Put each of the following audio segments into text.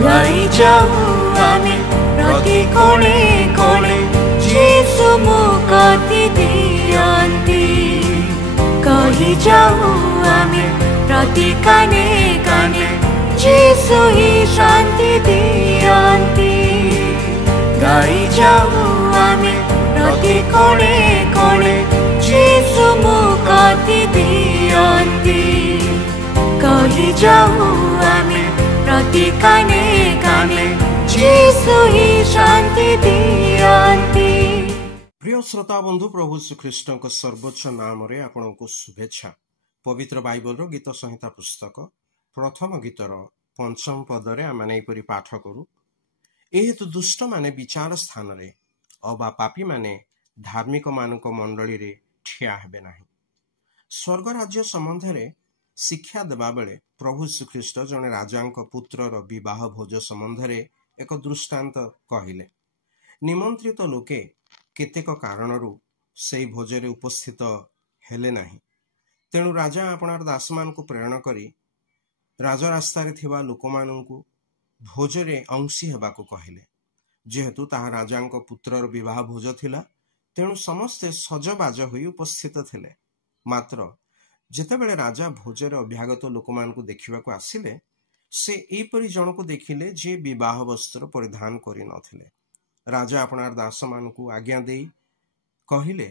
गाई जाऊ आमे प्रति कोणे कोणे जीसु मुक्ति दियन्ति कहि जाऊ आमे प्रति काने काने जीसु ही शांति दियन्ति गाई जाऊ आमे प्रति कोणे कोणे जीसु मुक्ति दियन्ति कहि जाऊ आमे प्रति काने काने जीसु ही शांति दियन्ति। प्रिय श्रोता बंधु प्रभु श्रीकृष्ण को सर्वोच्च नाम रे आपण को शुभेच्छा। पवित्र बाइबल रो गीत संहिता पुस्तक प्रथम गीतर पंचम पदरे आम एपरी पाठ करू। एहेतु दुष्ट माने विचार स्थान रे अबा पापी माने धार्मिक मानक मंडली रे ठिया हेबे नाही। स्वर्ग राज्य संबंध रे शिक्षा देबा बेले प्रभु श्रीकृष्ण जने राजांक पुत्रर विवाह भोज संबंध रे एक दृष्टांत कहिले। निमंत्रित लोके केतेक कारणरू सेई भोजरे उपस्थित हेले नाही। तेणु राजा आपणार दासमान को प्रेरण करी राजरास्ता रे थिबा लोकमानंकु भोजरे अंशी हेबाकु कहिले। जेहेतु ताहा राजांक पुत्रर विवाह भोज थिला तेणु समस्ते सजबाज होई उपस्थित थिले। मात्र जेतेबेले राजा भोजरे अभ्यागत लोकमानंकु देखिबाकु आसिले से एपरि जनकु देखिले जे विवाह वस्त्र परिधान करि नथिले। राजा आपणार दासमानंकु आज्ञा देई कहिले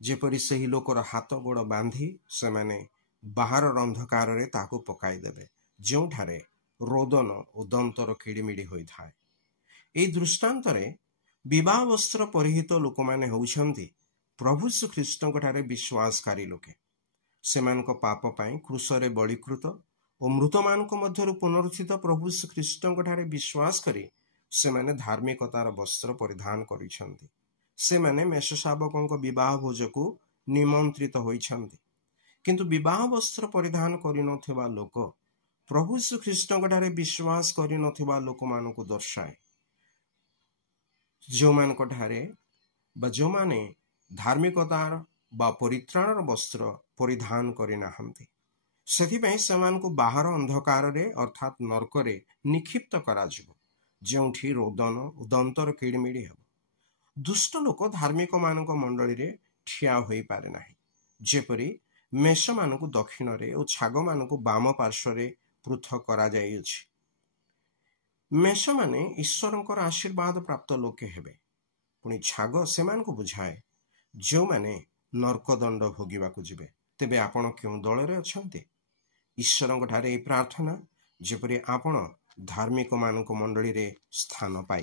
जेपरि सेही लोकर हाथ गोड़ बांधी से माने बाहर अंधकार रे ताकु पकाई देबे जोठारे रोदन और दंतर किड़िमिड़ी होई थाए। एई दृष्टांत रे विवाह वस्त्र परिहित लोक माने होउछंती प्रभु श्रीकृष्ण ठारे विश्वासकारी लोके। सेमानक पाप पाई क्रूसरे बलिकृत और मृत मानक मध्यरु पुनरुत्थित प्रभु श्रीकृष्ण ठारे विश्वास करी सेमाने धार्मिकतार वस्त्र परिधान करिछंती। सेमाने मेषशावकंक विवाह भोजकु निमंत्रित होइछंती। किंतु विवाह वस्त्र परिधान करि नथिबा लोक प्रभु श्रीकृष्ण ठारे विश्वास करि नथिबा लोक मानकु दर्शाए। जो मानक ठारे बा जो माने धार्मिकतार बा परित्राणर वस्त्र परिधान करि नाहंती सेथिपई सेमानकु बाहर अंधकार रे अर्थात नरक रे निक्षिप्त कराजिबो जेउठी रोदन उदंतर किड़मिड़ी हेबो। दुष्ट लोक धार्मिक मानक मंडली रे ठिया होई पारे नाही। जेपरि मेष मानकु दक्षिण रे और छाग मानकु बाम पार्श्व रे पृथक करा जाइछि। मेष माने ईश्वरंकर आशीर्वाद प्राप्त लोके हेबे। पुणी छाग सेमानकु बुझाए जो माने नरकदंड भोगिबाकु जिबे। तेबे आपण क्यों दल रे अछंती? ईश्वरंक ठारे प्रार्थना जेपरि आपण धार्मिक मानक मंडली रे स्थान पाई।